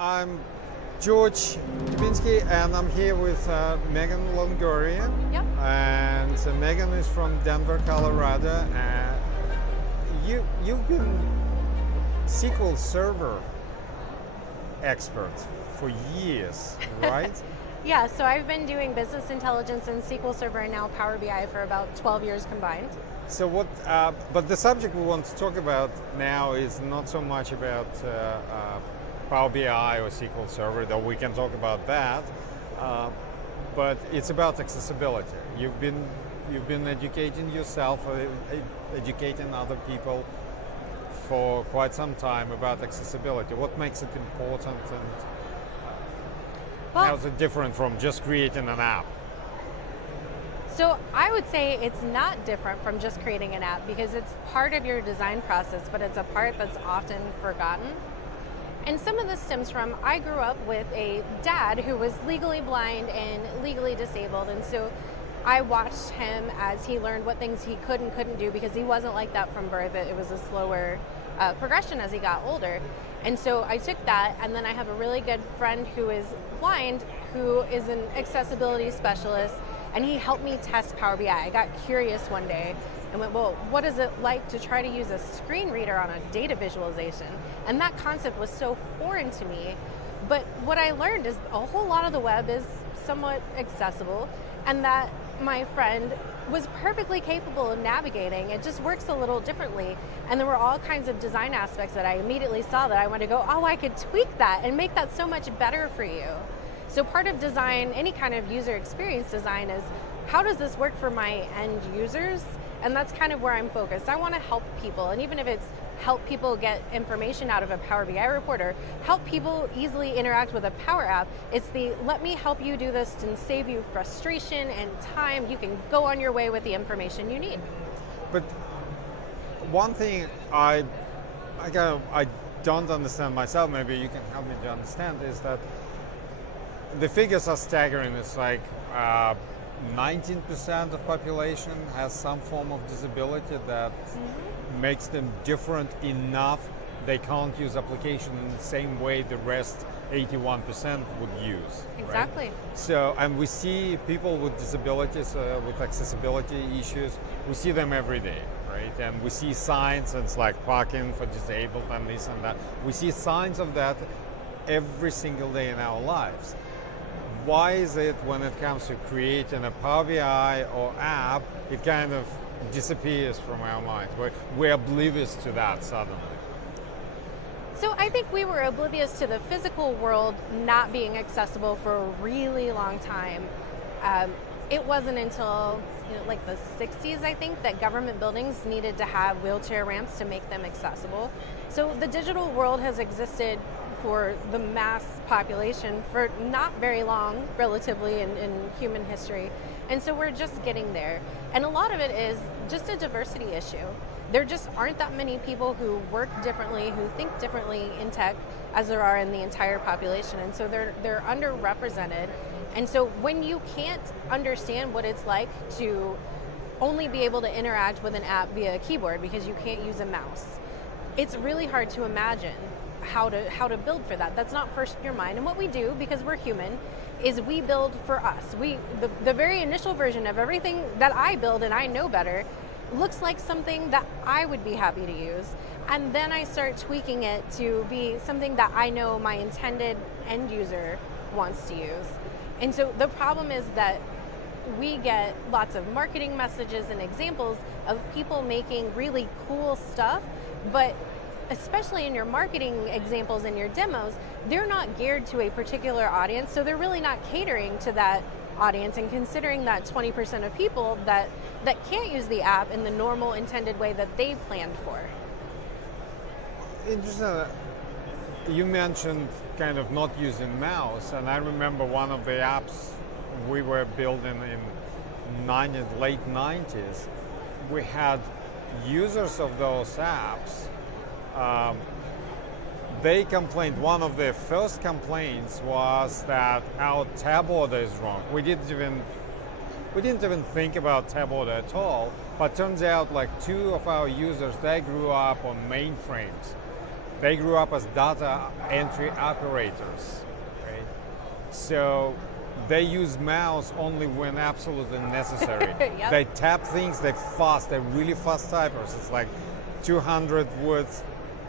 I'm George Doubinski, and I'm here with Meagan Longoria. Yep. And Meagan is from Denver, Colorado. And you've been SQL Server expert for years, right? Yeah, so I've been doing business intelligence in SQL Server and now Power BI for about 12 years combined. So but the subject we want to talk about now is not so much about Power BI or SQL Server, though we can talk about that, but it's about accessibility. You've been educating yourself, educating other people for quite some time about accessibility. What makes it important, and how's it different from just creating an app? So I would say it's not different from just creating an app because it's part of your design process, but it's a part that's often forgotten. And some of this stems from, I grew up with a dad who was legally blind and legally disabled, and so I watched him as he learned what things he could and couldn't do because he wasn't like that from birth. It was a slower progression as he got older. And so I took that, and then I have a really good friend who is blind, who is an accessibility specialist, and he helped me test Power BI. I got curious one day and went, well, what is it like to try to use a screen reader on a data visualization? And that concept was so foreign to me. But what I learned is a whole lot of the web is somewhat accessible, and that my friend was perfectly capable of navigating. It just works a little differently. And there were all kinds of design aspects that I immediately saw that I wanted to go, oh, I could tweak that and make that so much better for you. So part of design, any kind of user experience design, is how does this work for my end users? And that's kind of where I'm focused. I want to help people, and even if it's help people get information out of a Power BI report or help people easily interact with a Power App, it's the let me help you do this and save you frustration and time. You can go on your way with the information you need. But one thing I don't understand myself, maybe you can help me to understand, is that the figures are staggering. It's like 19% of population has some form of disability that makes them different enough they can't use application in the same way the rest 81% would use. Exactly. Right? So, and we see people with disabilities, with accessibility issues, we see them every day, right? And we see signs, and it's like parking for disabled and this and that. We see signs of that every single day in our lives. Why is it when it comes to creating a Power BI or app, it kind of disappears from our minds? We're oblivious to that suddenly. So I think we were oblivious to the physical world not being accessible for a really long time. It wasn't until like the 60s, I think, that government buildings needed to have wheelchair ramps to make them accessible. So the digital world has existed for the mass population for not very long, relatively, in human history. And so we're just getting there. And a lot of it is just a diversity issue. There just aren't that many people who work differently, who think differently in tech as there are in the entire population. And so they're underrepresented. And so when you can't understand what it's like to only be able to interact with an app via a keyboard because you can't use a mouse, it's really hard to imagine how to build for that. That's not first in your mind. And what we do, because we're human, is we build for us. The very initial version of everything that I build and I know better looks like something that I would be happy to use. And then I start tweaking it to be something that I know my intended end user wants to use. And so the problem is that we get lots of marketing messages and examples of people making really cool stuff, but especially in your marketing examples and your demos, they're not geared to a particular audience, so they're really not catering to that audience and considering that 20% of people that can't use the app in the normal intended way that they planned for. Interesting. You mentioned kind of not using mouse, and I remember one of the apps we were building in late 90s. We had users of those apps. They complained, one of their first complaints was that our tab order is wrong. We didn't even think about tab order at all, but turns out like two of our users, they grew up on mainframes. They grew up as data entry operators, right? So they use mouse only when absolutely necessary. Yep. They tap things, they're really fast typers. It's like 200 words,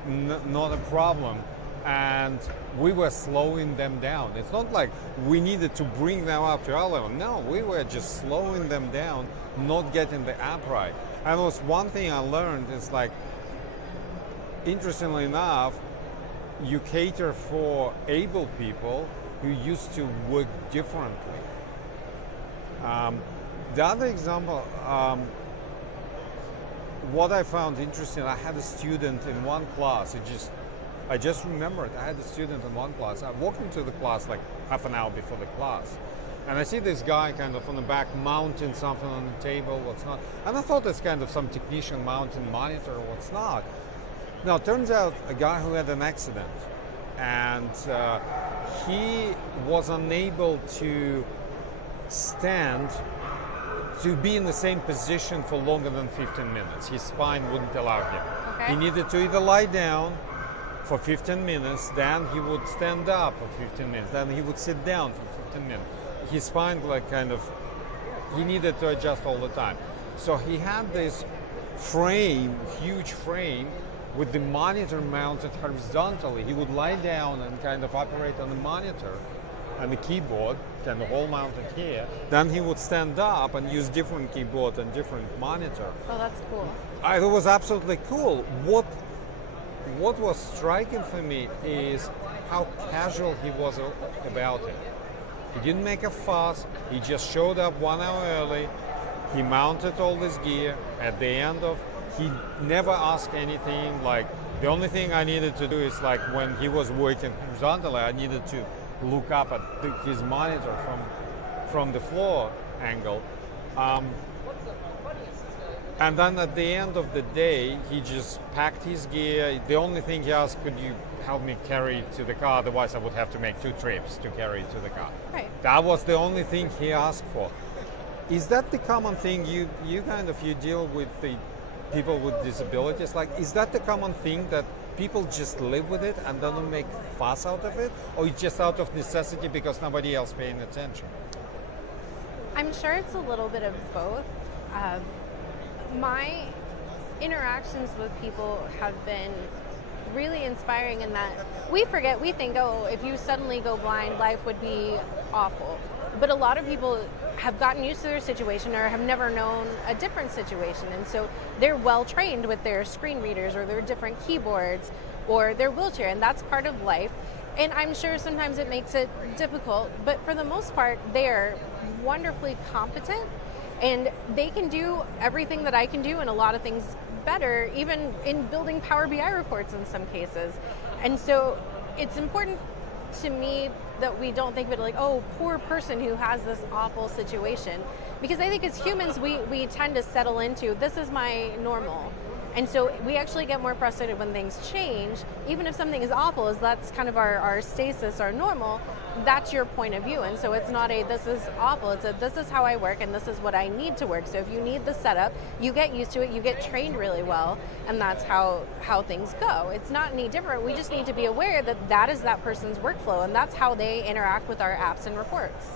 not a problem. And we were slowing them down. It's not like we needed to bring them up to our level. No, we were just slowing them down, not getting the app right. And it was one thing I learned is like, interestingly enough, you cater for able people who used to work differently. The other example, what I found interesting, I had a student in one class. I just remembered I had a student in one class. I walked into the class like half an hour before the class, and I see this guy kind of on the back mounting something on the table, what's not. And I thought it's kind of some technician mounting monitor or what's not. Now, it turns out a guy who had an accident, and he was unable to stand, to be in the same position for longer than 15 minutes. His spine wouldn't allow him. Okay. He needed to either lie down for 15 minutes, then he would stand up for 15 minutes, then he would sit down for 15 minutes. His spine he needed to adjust all the time. So he had this frame, huge frame, with the monitor mounted horizontally. He would lie down and kind of operate on the monitor and the keyboard, kind of all mounted here. Then he would stand up and use different keyboard and different monitor. Oh, that's cool. It was absolutely cool. What was striking for me is how casual he was about it. He didn't make a fuss. He just showed up 1 hour early. He mounted all this gear. At the end of, he never asked anything. Like, the only thing I needed to do is like when he was working horizontally, I needed to look up at his monitor from the floor angle. And then at the end of the day, he just packed his gear. The only thing he asked, could you help me carry it to the car? Otherwise, I would have to make 2 trips to carry it to the car. Right. That was the only thing he asked for. Is that the common thing you deal with the people with disabilities? Like, is that the common thing that people just live with it and don't make fuss out of it? Or it's just out of necessity because nobody else paying attention? I'm sure it's a little bit of both. My interactions with people have been really inspiring in that we think, oh, if you suddenly go blind, life would be awful. But a lot of people have gotten used to their situation or have never known a different situation. And so they're well trained with their screen readers or their different keyboards or their wheelchair, and that's part of life. And I'm sure sometimes it makes it difficult, but for the most part, they're wonderfully competent. And they can do everything that I can do and a lot of things better, even in building Power BI reports in some cases. And so it's important to me that we don't think of it like, oh, poor person who has this awful situation. Because I think as humans, we tend to settle into, this is my normal. And so we actually get more frustrated when things change, even if something is awful, as that's kind of our stasis, our normal, that's your point of view. And so it's not a, this is awful, it's a, this is how I work and this is what I need to work. So if you need the setup, you get used to it, you get trained really well, and that's how things go. It's not any different. We just need to be aware that that is that person's workflow, and that's how they interact with our apps and reports.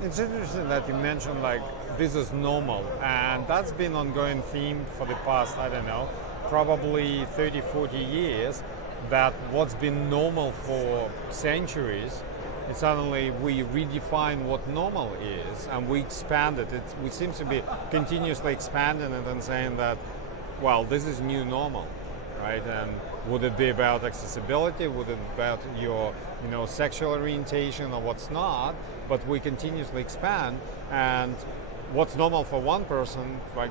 It's interesting that you mentioned like this is normal, and that's been an ongoing theme for the past, I don't know, probably 30, 40 years, that what's been normal for centuries, and suddenly we redefine what normal is and we expand it. We seem to be continuously expanding it and saying that, well, this is new normal, right? And would it be about accessibility? Would it be about your, sexual orientation or what's not? But we continuously expand, and what's normal for one person, like,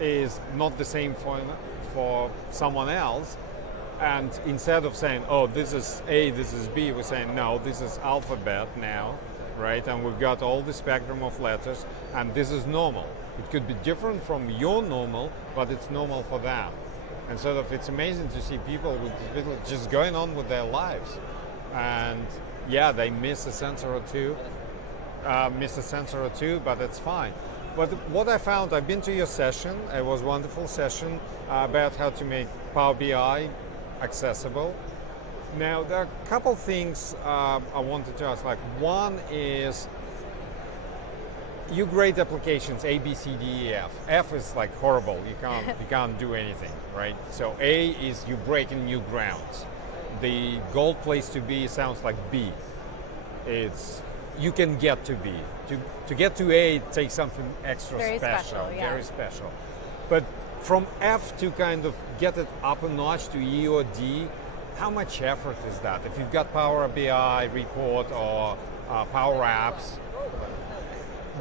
is not the same for someone else. And instead of saying, oh, this is A, this is B, we're saying, no, this is alphabet now, right? And we've got all the spectrum of letters, and this is normal. It could be different from your normal, but it's normal for them. And sort of, it's amazing to see people with disabilities just going on with their lives. And yeah, they miss a sensor or two, but that's fine. But what I found, I've been to your session, it was a wonderful session about how to make Power BI accessible. Now, there are a couple things I wanted to ask. Like, one is you grade applications A, B, C, D, E, F. F is like horrible. You can't do anything, right? So A is you breaking new grounds. The gold place to be sounds like B. It's you can get to B. To get to A, it takes something extra Very special, yeah. very special. But from F to kind of get it up a notch to E or D, how much effort is that? If you've got Power BI report or Power Apps,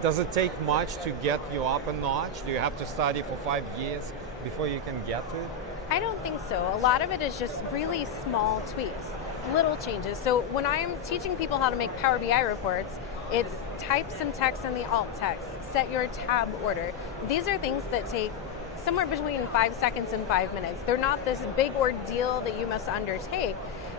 does it take much to get you up a notch? Do you have to study for 5 years before you can get to it? I don't think so. A lot of it is just really small tweaks, little changes. So when I'm teaching people how to make Power BI reports, it's type some text in the alt text, set your tab order. These are things that take somewhere between 5 seconds and 5 minutes. They're not this big ordeal that you must undertake.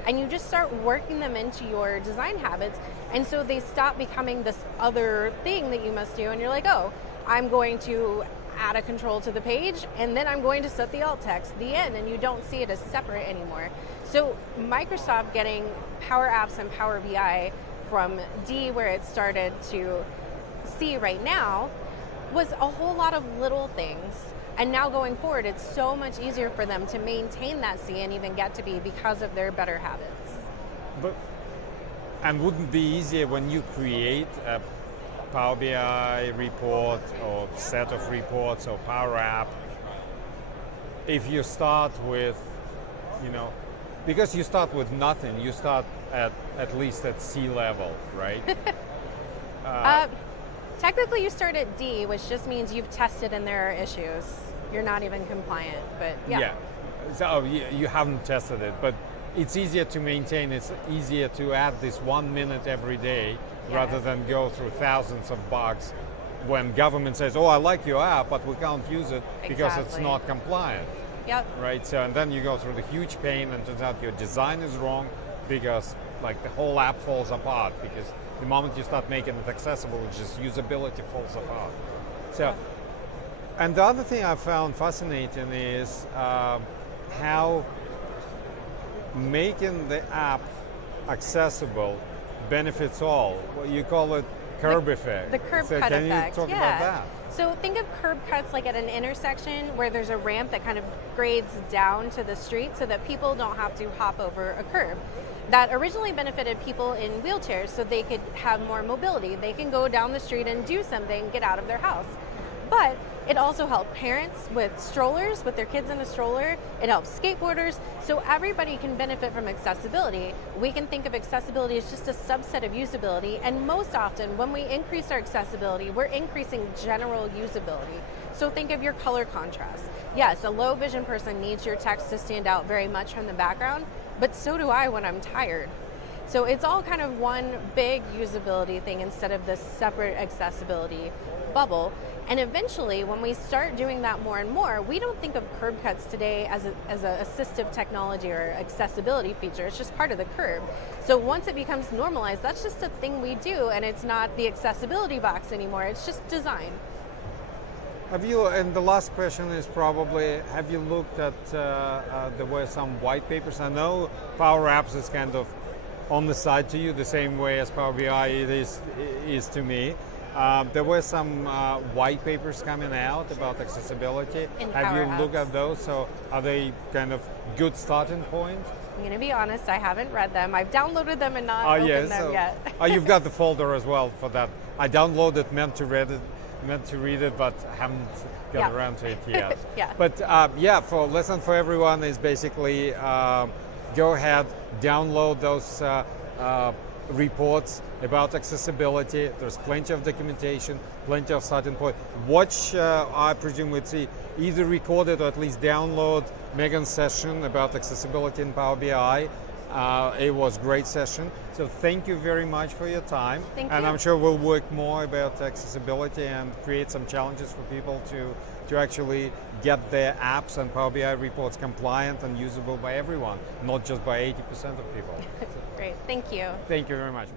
And you just start working them into your design habits. And so they stop becoming this other thing that you must do. And you're like, oh, I'm going to add a control to the page, and then I'm going to set the alt text, the end, and you don't see it as separate anymore. So Microsoft getting Power Apps and Power BI from D, where it started, to C right now, was a whole lot of little things. And now going forward, it's so much easier for them to maintain that C and even get to B because of their better habits. And wouldn't it be easier when you create a Power BI report or set of reports or Power App, if you start with, because you start with nothing, you start at least at C level, right? Technically you start at D, which just means you've tested and there are issues. You're not even compliant, but yeah. So you haven't tested it, but it's easier to maintain, it's easier to add this 1 minute every day rather than go through thousands of bugs when government says, oh, I like your app, but we can't use it because it's not compliant. Yep. Right, so and then you go through the huge pain and turns out your design is wrong because like the whole app falls apart because the moment you start making it accessible, it's just usability falls apart. So, and the other thing I found fascinating is how making the app accessible benefits all. Well, you call it curb effect. The curb so cut can effect. you talk about that? So think of curb cuts like at an intersection where there's a ramp that kind of grades down to the street so that people don't have to hop over a curb. That originally benefited people in wheelchairs so they could have more mobility. They can go down the street and do something, get out of their house. But it also helped parents with strollers, with their kids in a stroller. It helps skateboarders. So everybody can benefit from accessibility. We can think of accessibility as just a subset of usability. And most often when we increase our accessibility, we're increasing general usability. So think of your color contrast. Yes, a low vision person needs your text to stand out very much from the background, but so do I when I'm tired. So it's all kind of one big usability thing instead of this separate accessibility bubble. And eventually, when we start doing that more and more, we don't think of curb cuts today as an assistive technology or accessibility feature. It's just part of the curb. So once it becomes normalized, that's just a thing we do, and it's not the accessibility box anymore. It's just design. Have you, and the last question is probably, have you looked at, there were some white papers? I know Power Apps is kind of on the side to you, the same way as Power BI is to me. There were some white papers coming out about accessibility. Have you looked at those? So are they kind of good starting point? I'm going to be honest, I haven't read them. I've downloaded them and not opened them yet. You've got the folder as well for that. I downloaded, meant to read it, but haven't got around to it yet. But for lesson for everyone is basically go ahead, download those reports about accessibility. There's plenty of documentation, plenty of starting point. Watch, I presume we'd see either recorded or at least download Meagan's session about accessibility in Power BI. It was a great session. So thank you very much for your time. Thank and you. I'm sure we'll work more about accessibility and create some challenges for people to actually get their apps and Power BI reports compliant and usable by everyone, not just by 80% of people. Great, thank you. Thank you very much.